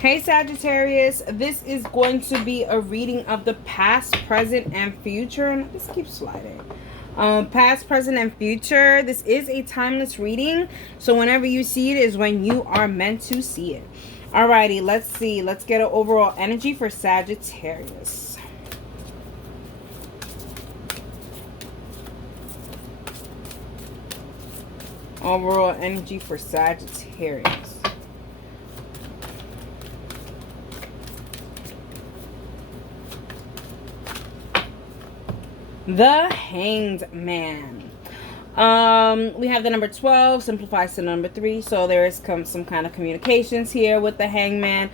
Hey Sagittarius, this is going to be a reading of the past, present, and future. And this keeps sliding. Past, present, and future. This is a timeless reading. So whenever you see it is when you are meant to see it. Alrighty, let's see. Let's get an overall energy for Sagittarius. Overall energy for Sagittarius. The Hanged Man. We have the number 12 simplifies to number 3, so there is some kind of communications here with the Hangman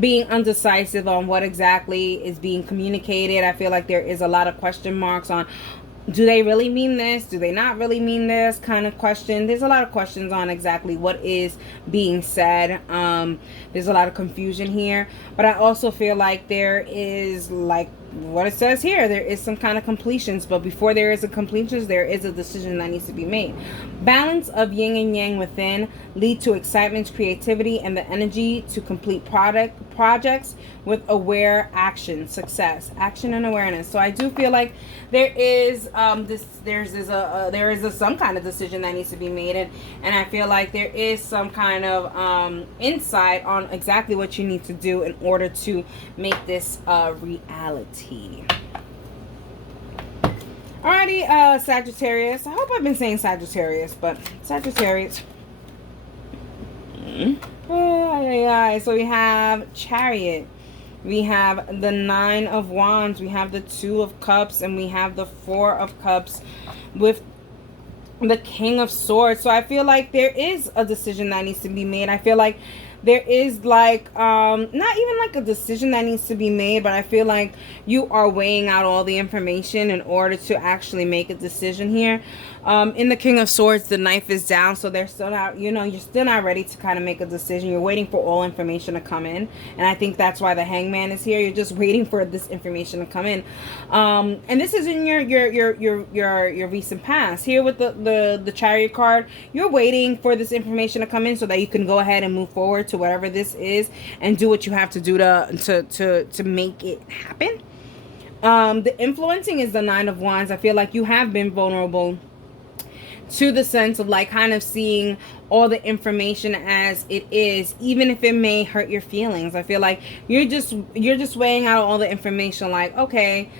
being undecisive on what exactly is being communicated. I feel like there is a lot of question marks on, do they really mean this? Do they not really mean this? Kind of question. There's a lot of questions on exactly what is being said. There's a lot of confusion here. But I also feel like there is, like what it says here, there is some kind of completions. But before there is a completions, there is a decision that needs to be made. Balance of yin and yang within lead to excitement, creativity, and the energy to complete projects with aware action, success, action and awareness. So I do feel like there is some kind of decision that needs to be made, and I feel like there is some kind of insight on exactly what you need to do in order to make this a reality. Alrighty, Sagittarius. I hope I've been saying Sagittarius, but Sagittarius. So we have Chariot. We have the 9 of Wands. We have the 2 of Cups. And we have the 4 of Cups with the King of Swords. So I feel like there is a decision that needs to be made. I feel like there is like not even like a decision that needs to be made, but I feel like you are weighing out all the information in order to actually make a decision here. In the King of Swords, the knife is down, so they're still not, you're still not ready to kind of make a decision. You're waiting for all information to come in, and I think that's why the Hangman is here. You're just waiting for this information to come in, and this is in your recent past. Here with the Chariot card, you're waiting for this information to come in so that you can go ahead and move forward to whatever this is and do what you have to do to make it happen. The influencing is the 9 of Wands. I feel like you have been vulnerable to the sense of like kind of seeing all the information as it is, even if it may hurt your feelings. I feel like you're just weighing out all the information like, okay,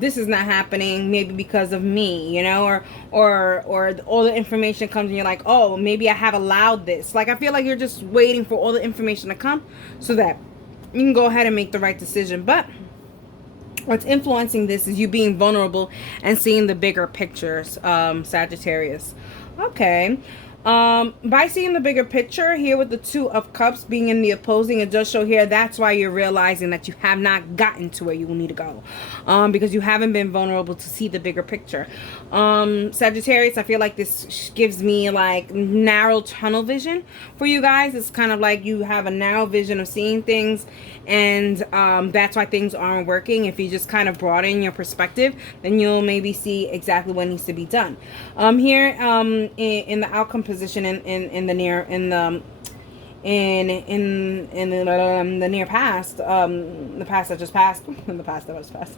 this is not happening maybe because of me, or all the information comes and you're like, oh, maybe I have allowed this. Like I feel like you're just waiting for all the information to come so that you can go ahead and make the right decision. But what's influencing this is you being vulnerable and seeing the bigger pictures, Sagittarius. Okay. By seeing the bigger picture here with the 2 of Cups being in the opposing, it does show here that's why you're realizing that you have not gotten to where you need to go, because you haven't been vulnerable to see the bigger picture. Sagittarius, I feel like this gives me like narrow tunnel vision for you guys. It's kind of like you have a narrow vision of seeing things, and that's why things aren't working. If you just kind of broaden your perspective, then you'll maybe see exactly what needs to be done. Here in the outcome position in the near past, the past that just passed, the past that was past,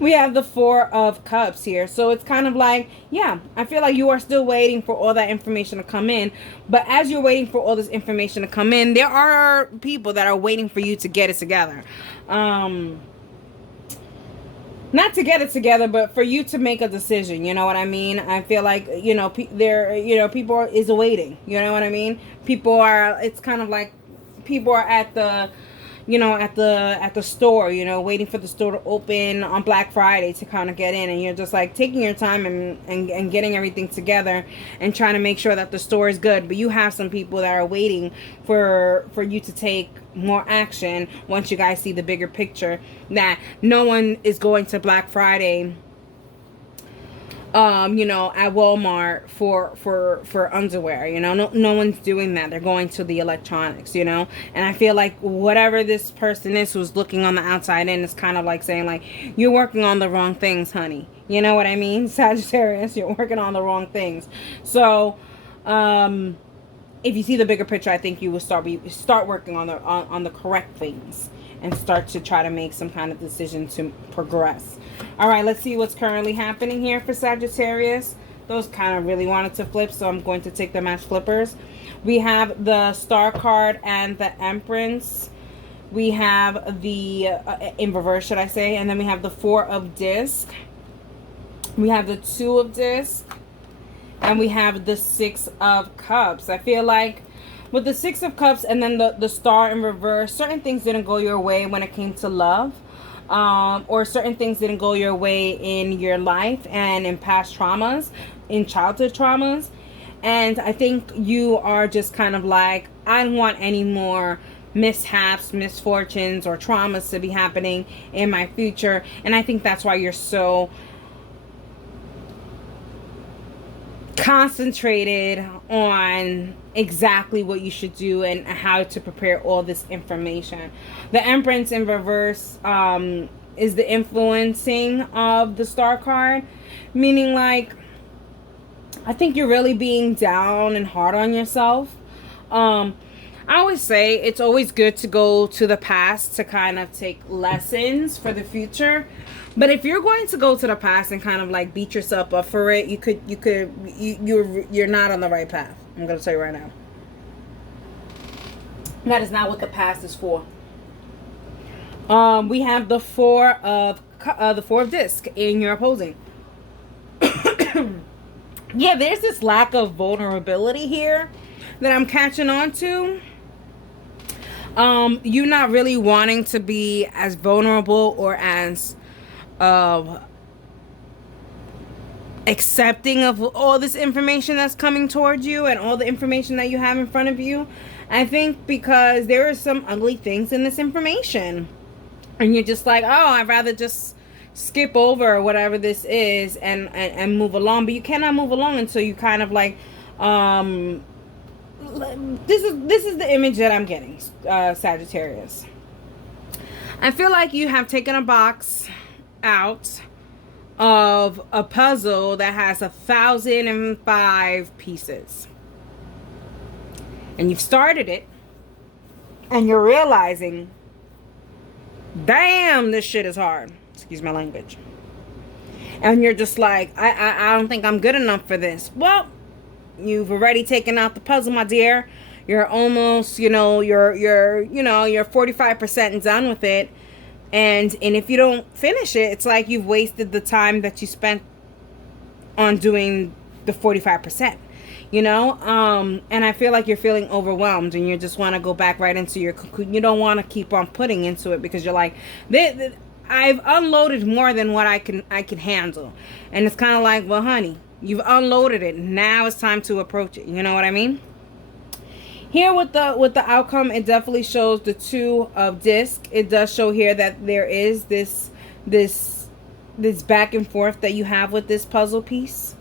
we have the 4 of Cups here. So it's kind of like, yeah, I feel like you are still waiting for all that information to come in, but as you're waiting for all this information to come in, there are people that are waiting for you to get it together. Not to get it together, but for you to make a decision. You know what I mean? I feel like, people is waiting. You know what I mean? People are, it's kind of like people are at the, at the store, waiting for the store to open on Black Friday to kind of get in, and you're just like taking your time and getting everything together and trying to make sure that the store is good. But you have some people that are waiting for you to take more action once you guys see the bigger picture, that no one is going to Black Friday at Walmart for underwear, no one's doing that. They're going to the electronics, and I feel like whatever this person is who's looking on the outside in is kind of like saying like, you're working on the wrong things, honey. You know what I mean? Sagittarius, you're working on the wrong things. So if you see the bigger picture, I think you will start working on the correct things and start to try to make some kind of decision to progress. All right, let's see what's currently happening here for Sagittarius. Those kind of really wanted to flip, so I'm going to take them as flippers. We have the Star card and the Empress. We have the, in reverse should I say, and then we have the Four of Disc. We have the Two of Disc. And we have the Six of Cups. I feel like with the Six of Cups and then the Star in reverse, certain things didn't go your way when it came to love. Or certain things didn't go your way in your life and in past traumas, in childhood traumas. And I think you are just kind of like, I don't want any more mishaps, misfortunes, or traumas to be happening in my future. And I think that's why you're so concentrated on exactly what you should do and how to prepare all this information. The Empress in reverse is the influencing of the Star card, meaning like I think you're really being down and hard on yourself. I always say it's always good to go to the past to kind of take lessons for the future. But if you're going to go to the past and kind of like beat yourself up for it, you're not on the right path. I'm going to tell you right now. That is not what the past is for. We have the Four of Disc in your opposing. Yeah, there's this lack of vulnerability here that I'm catching on to. You not really wanting to be as vulnerable or as accepting of all this information that's coming towards you and all the information that you have in front of you. I think because there are some ugly things in this information and you're just like, oh, I'd rather just skip over whatever this is and move along. But you cannot move along until you kind of like this is the image that I'm getting, Sagittarius. I feel like you have taken a box out of a puzzle that has 1,005 pieces, and you've started it and you're realizing, damn, this shit is hard, excuse my language, and you're just like, I don't think I'm good enough for this. Well, you've already taken out the puzzle, my dear. You're almost, you're 45% done with it. And if you don't finish it, it's like you've wasted the time that you spent on doing the 45%, and I feel like you're feeling overwhelmed and you just want to go back right into your cocoon. You don't want to keep on putting into it because you're like, I've unloaded more than what I can handle. And it's kind of like, well, honey, you've unloaded it. Now it's time to approach it. You know what I mean? Here with the outcome, it definitely shows the Two of Disc. It does show here that there is this back and forth that you have with this puzzle piece,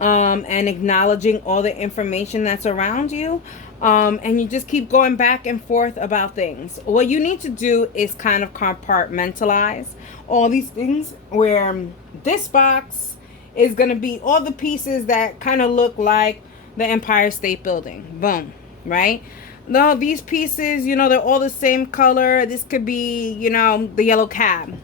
and acknowledging all the information that's around you, and you just keep going back and forth about things. What you need to do is kind of compartmentalize all these things, where this box is going to be all the pieces that kind of look like the Empire State Building. Boom. Right? No, these pieces, they're all the same color. This could be, the yellow cab,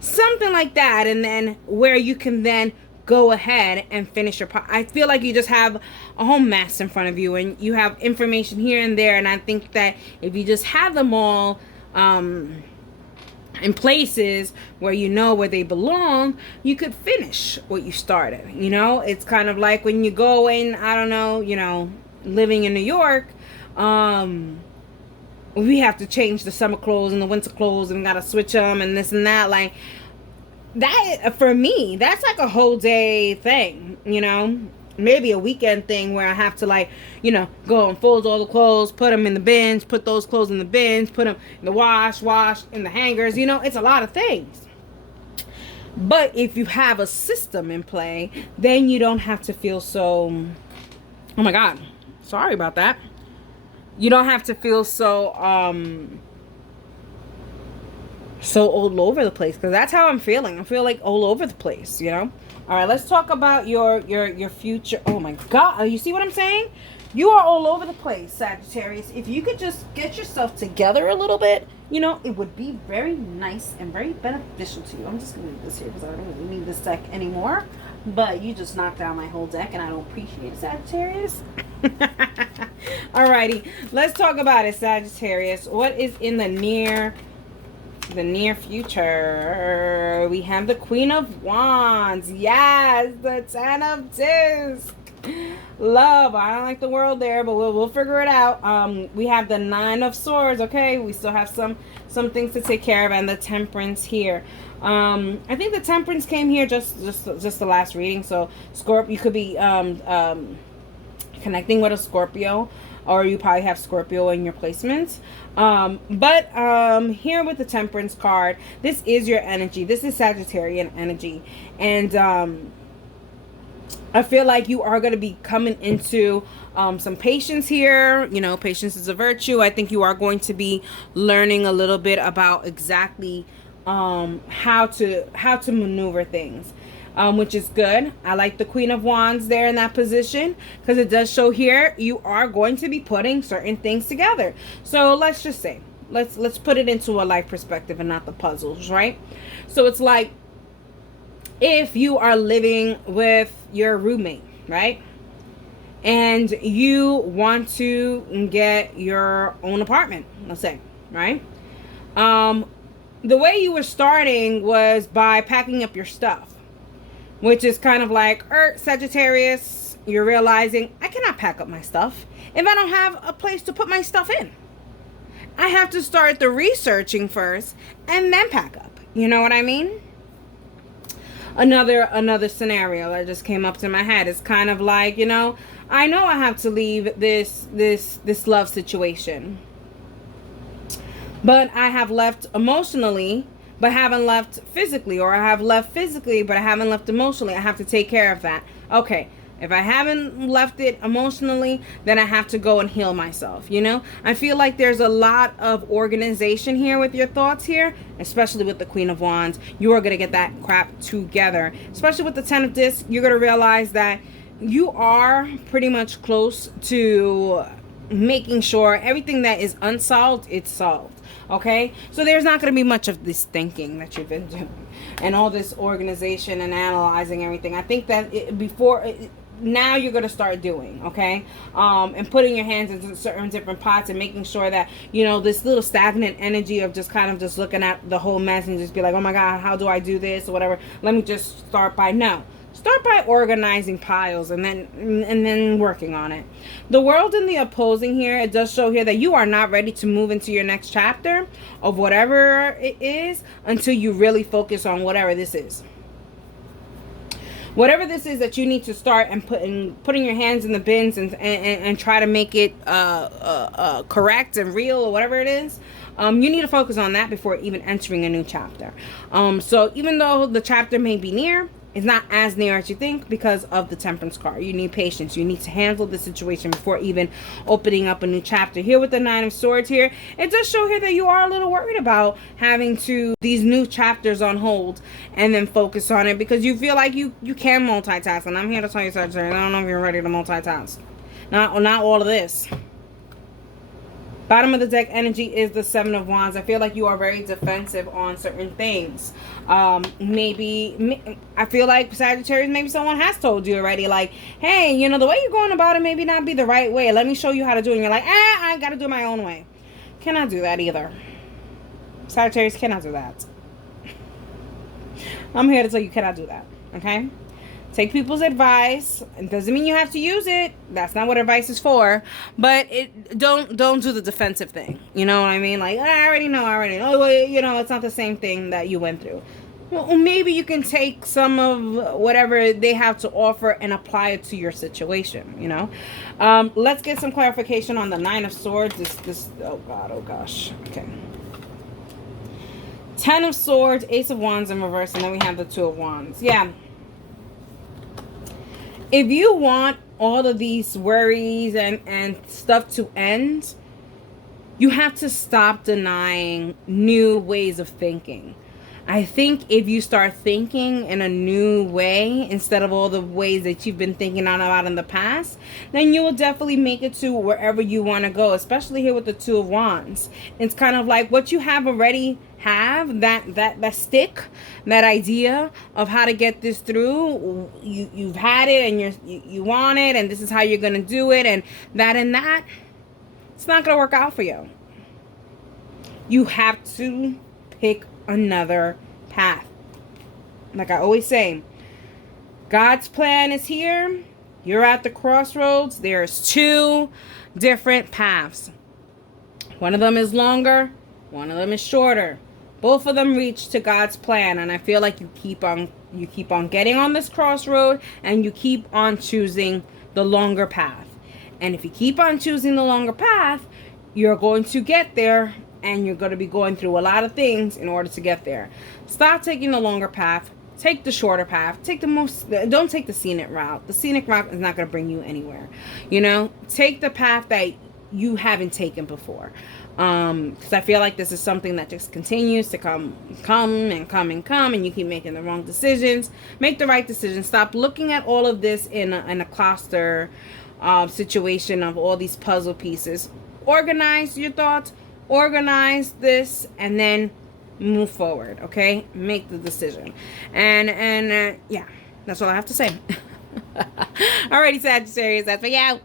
something like that. And then where you can then go ahead and finish your part. I feel like you just have a whole mess in front of you and you have information here and there. And I think that if you just have them all in places where where they belong, you could finish what you started. It's kind of like when you go in, I don't know, living in New York, we have to change the summer clothes and the winter clothes and gotta switch them and this and that. Like that, for me, that's like a whole day thing, maybe a weekend thing where I have to go and fold all the clothes, put them in the bins, put those clothes in the bins, put them in the wash in the hangers. It's a lot of things. But if you have a system in play, then you don't have to feel so, oh my God, sorry about that. You don't have to feel so all over the place, because that's how I'm feeling. I feel like all over the place, All right, let's talk about your future. Oh my God, you see what I'm saying? You are all over the place, Sagittarius. If you could just get yourself together a little bit, you know, it would be very nice and very beneficial to you. I'm just going to leave this here because I don't really need this deck anymore. But you just knocked down my whole deck and I don't appreciate it, Sagittarius. Alrighty, let's talk about it, Sagittarius. What is in the near future? We have the Queen of Wands. Yes, the Ten of Discs. Love. I don't like the world there, but we'll figure it out. We have the Nine of Swords. Okay, we still have some things to take care of, and the Temperance here. I think the Temperance came here just the last reading. So Scorpio, you could be connecting with a Scorpio, or you probably have Scorpio in your placements. But here with the Temperance card, this is your energy. This is Sagittarian energy, and I feel like you are going to be coming into some patience here. You know, patience is a virtue. I think you are going to be learning a little bit about exactly how to maneuver things, which is good. I like the Queen of Wands there in that position because it does show here you are going to be putting certain things together. So let's just say, let's put it into a life perspective and not the puzzles, right? So it's like, if you are living with your roommate, right? And you want to get your own apartment, let's say, right? The way you were starting was by packing up your stuff, which is kind of like, Sagittarius, you're realizing, I cannot pack up my stuff if I don't have a place to put my stuff in. I have to start the researching first and then pack up. You know what I mean? Another scenario that just came up to my head is kind of like, you know I have to leave this love situation, but I have left emotionally but haven't left physically, or I have left physically but I haven't left emotionally. I have to take care of that. Okay, if I haven't left it emotionally, then I have to go and heal myself, you know? I feel like there's a lot of organization here with your thoughts here, especially with the Queen of Wands. You are going to get that crap together. Especially with the Ten of Discs, you're going to realize that you are pretty much close to making sure everything that is unsolved, it's solved. Okay? So there's not going to be much of this thinking that you've been doing and all this organization and analyzing everything. I think that now you're going to start doing, okay? And putting your hands into certain different pots and making sure that, you know, this little stagnant energy of just kind of just looking at the whole mess and just be like, oh my God, how do I do this or whatever? Let me just start by, no. Start by organizing piles and then working on it. The World in the opposing here, it does show here that you are not ready to move into your next chapter of whatever it is until you really focus on whatever this is. Whatever this is that you need to start and putting your hands in the bins and try to make it correct and real or whatever it is, you need to focus on that before even entering a new chapter. So even though the chapter may be near, it's not as near as you think because of the Temperance card. You need patience. You need to handle the situation before even opening up a new chapter. Here with the Nine of Swords here, it does show here that you are a little worried about having these new chapters on hold and then focus on it because you feel like you can multitask. And I'm here to tell you, Sagittarius, I don't know if you're ready to multitask. Not all of this. Bottom of the deck energy is the Seven of Wands. I feel like you are very defensive on certain things. Maybe I feel like Sagittarius, maybe someone has told you already, like, hey, you know, the way you're going about it maybe not be the right way. Let me show you how to do it. And you're like, I gotta do it my own way. Cannot do that either. Sagittarius cannot do that. I'm here to tell you cannot do that. Okay? Take people's advice. It doesn't mean you have to use it. That's not what advice is for. But don't do the defensive thing. You know what I mean? Like, I already know. Well, you know, it's not the same thing that you went through. Well, maybe you can take some of whatever they have to offer and apply it to your situation, you know? Let's get some clarification on the Nine of Swords. This oh God, oh gosh. Okay. Ten of Swords, Ace of Wands in reverse, and then we have the Two of Wands. Yeah. If you want all of these worries and stuff to end, you have to stop denying new ways of thinking. I think if you start thinking in a new way instead of all the ways that you've been thinking on about in the past, then you will definitely make it to wherever you want to go, especially here with the Two of Wands. It's kind of like what you have already have, that stick, that idea of how to get this through. You've had it and you want it, and this is how you're going to do it, and that it's not going to work out for you. You have to pick another path. Like I always say, God's plan is here. You're at the crossroads. There's two different paths. One of them is longer, one of them is shorter. Both of them reach to God's plan, and I feel like you keep on getting on this crossroad, and you keep on choosing the longer path. And if you keep on choosing the longer path, you're going to get there. And you're going to be going through a lot of things in order to get there. Stop taking the longer path. Take the shorter path. Don't take the scenic route. The scenic route is not going to bring you anywhere. You know, take the path that you haven't taken before. Because I feel like this is something that just continues to come, and you keep making the wrong decisions. Make the right decision. Stop looking at all of this in a cluster situation of all these puzzle pieces. Organize your thoughts. Organize this, and then move forward. Okay, make the decision, and yeah, that's all I have to say. Alrighty, Sagittarius, that's for you.